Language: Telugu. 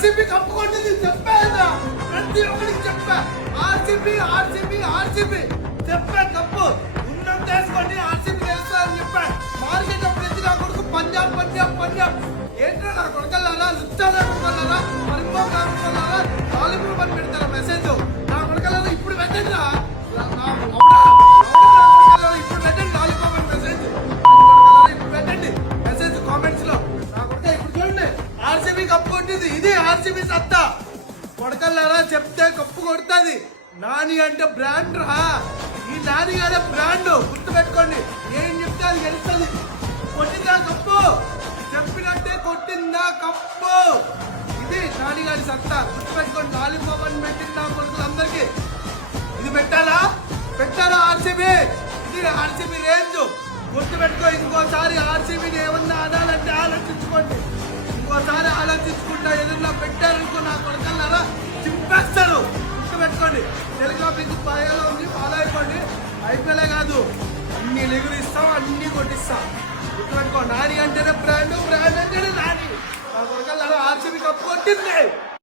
ఆర్సీబీ కప్పు కొట్టింది చెప్పాను. ప్రతి ఒక్కరికి చెప్పా ఆర్సీబీ ఆర్సీబీ ఆర్సీబీ చెప్పా. కప్పు ఉన్నం చేసుకోండి, ఆర్సీబీ గెలుస్తారని చెప్పా. మార్కెట్ ప్రతి నా కొడుకు పంజాబ్ పంజాబ్ పంజాబ్ ఏంటో నా కొడకల్లారా, లుచ్చారా కొడకల్లారా, మరింకో కొడకల్లారా, తాలింపులు పని పెడతారా మెసేజ్ నా కొడకల్లారా. ఇప్పుడు పెట్టండి రా, ఇప్పుడు పెట్టండి తాలింపు మెసేజ్, ఇప్పుడు పెట్టండి మెసేజ్ కామెంట్స్ లో. నా కొడక ఇప్పుడు చూడండి ఆర్సీబీ కప్పు కొట్టింది. ఇది ఆర్సీబీ సత్తా. కొడకల్లారా చెప్తే కప్పు కొడుతుంది. నాని అంటే బ్రాండ్ రా, ఈ నాని గారే బ్రాండ్, గుర్తు పెట్టుకోండి. ఏం చెప్తే అది గెలుస్తుంది. కొట్టిందా కప్పు, చెప్పినట్టే కొట్టిందా కప్పు. ఇది నాని గారి సత్తా, గుర్తు పెట్టుకోండి. లాలిపాపని పెట్టిందా కొడుకులందరికీ. ఇది పెట్టాలా పెట్టారా ఆర్సీబీ, ఇది ఆర్సీబీ రేంజ్. గుర్తు పెట్టుకో. ఇంకోసారి ఆర్సీబీని ఏమన్నా అనాలంటే ఆలోచించుకోండి. ఇంకోసారి ఆలోచించుకుంటా ఏదన్నా పెట్టారనుకో నా కొడకల్లారా చింపేస్తారు. గుర్తుపెట్టుకోండి. టెలికాపింగ్ బాగా ఉంది, ఫాలో అయిపోండి. ఐపీఎల్ కాదు, అన్ని లెగులు ఇస్తాం, అన్ని కొట్టిస్తాం. గుర్తుపెట్టుకో. నాని అంటేనే